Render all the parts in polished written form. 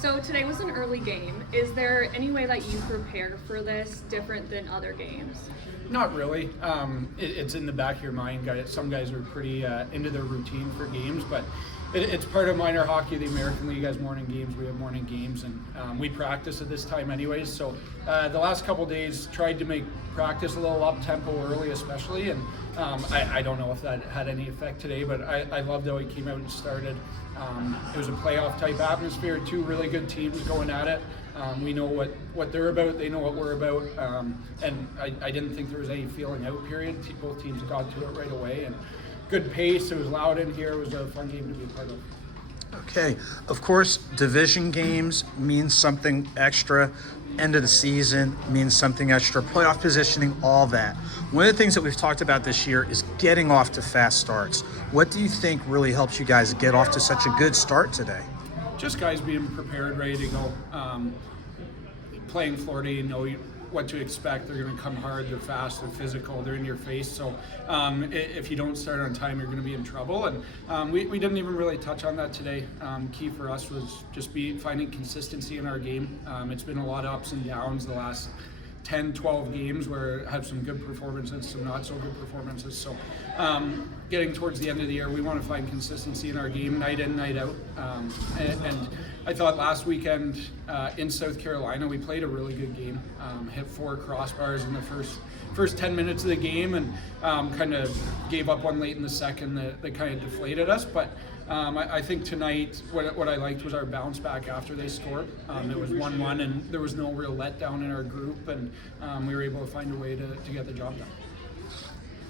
So today was an early game. Is there any way that you prepare for this different than other games? Not really. It's in the back of your mind. Some guys are pretty into their routine for games, but it's part of minor hockey. The American League has morning games. We have morning games, and we practice at this time anyways. So the last couple days tried to make practice a little up-tempo early especially, and I don't know if that had any effect today, but I loved how he came out and started. It was a playoff-type atmosphere, two really good teams going at it. We know what they're about, they know what we're about, and I didn't think there was any feeling out period. Both teams got to it right away, and good pace. It was loud in here. It was a fun game to be a part of. Okay, of course, division games means something extra. End of the season means something extra. Playoff positioning, all that. One of the things that we've talked about this year is getting off to fast starts. What do you think really helps you guys get off to such a good start today? Just guys being prepared, ready to go. Playing Florida, you know what to expect. They're going to come hard, they're fast, they're physical, they're in your face. So if you don't start on time, you're going to be in trouble. And we didn't even really touch on that today. Key for us was just finding consistency in our game. It's been a lot of ups and downs the last 10, 12 games where I have some good performances, some not so good performances. So getting towards the end of the year, we want to find consistency in our game night in, night out. And I thought last weekend in South Carolina, we played a really good game. Hit 4 crossbars in the first 10 minutes of the game, and kind of gave up one late in the second that kind of deflated us. But I think tonight what I liked was our bounce back after they scored. It was 1-1, and there was no real letdown in our group, and we were able to find a way to get the job done.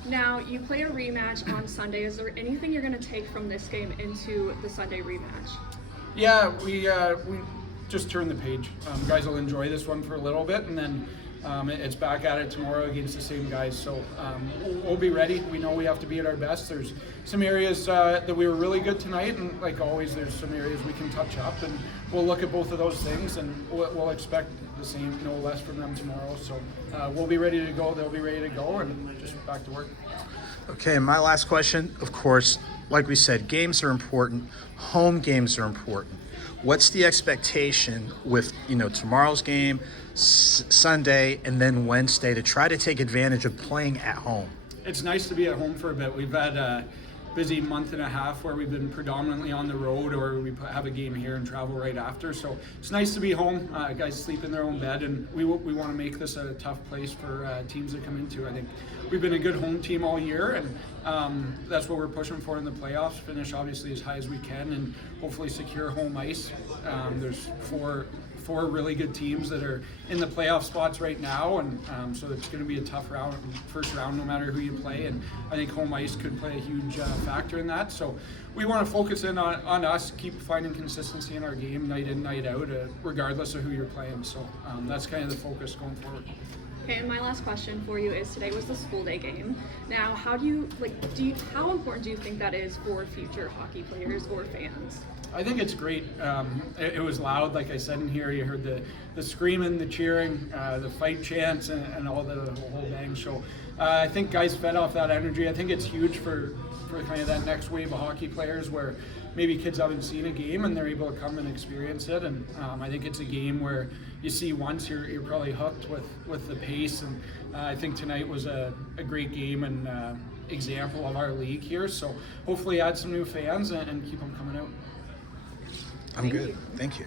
Now, you play a rematch on Sunday. Is there anything you're going to take from this game into the Sunday rematch? Yeah, we just turned the page. Guys will enjoy this one for a little bit, and then it's back at it tomorrow against the same guys. So we'll be ready. We know we have to be at our best. There's some areas that we were really good tonight, and like always, there's some areas we can touch up, and we'll look at both of those things, and we'll expect the same, no less from them tomorrow. So we'll be ready to go. They'll be ready to go, and just back to work. Okay, my last question, of course, like we said, games are important. Home games are important. What's the expectation with, tomorrow's game, Sunday, and then Wednesday to try to take advantage of playing at home? It's nice to be at home for a bit. We've had a busy month and a half where we've been predominantly on the road, or we have a game here and travel right after. So it's nice to be home. Guys sleep in their own bed, and we want to make this a tough place for teams to come into. I think we've been a good home team all year, and that's what we're pushing for in the playoffs. Finish obviously as high as we can, and hopefully secure home ice. There's four really good teams that are in the playoff spots right now, and so it's going to be a tough first round no matter who you play, and I think home ice could play a huge factor in that. So we want to focus in on us, keep finding consistency in our game night in, night out, regardless of who you're playing. So that's kind of the focus going forward. Okay, and my last question for you is, today was the school day game. Now, how important do you think that is for future hockey players or fans? I think it's great. It was loud, like I said in here. You heard the screaming, the cheering, the fight chants, and all the whole bang. So I think guys fed off that energy. I think it's huge for kind of that next wave of hockey players where maybe kids haven't seen a game and they're able to come and experience it. And I think it's a game where you see once, you're probably hooked with the pace. And I think tonight was a great game and example of our league here. So hopefully add some new fans and keep them coming out. I'm good. Thank you.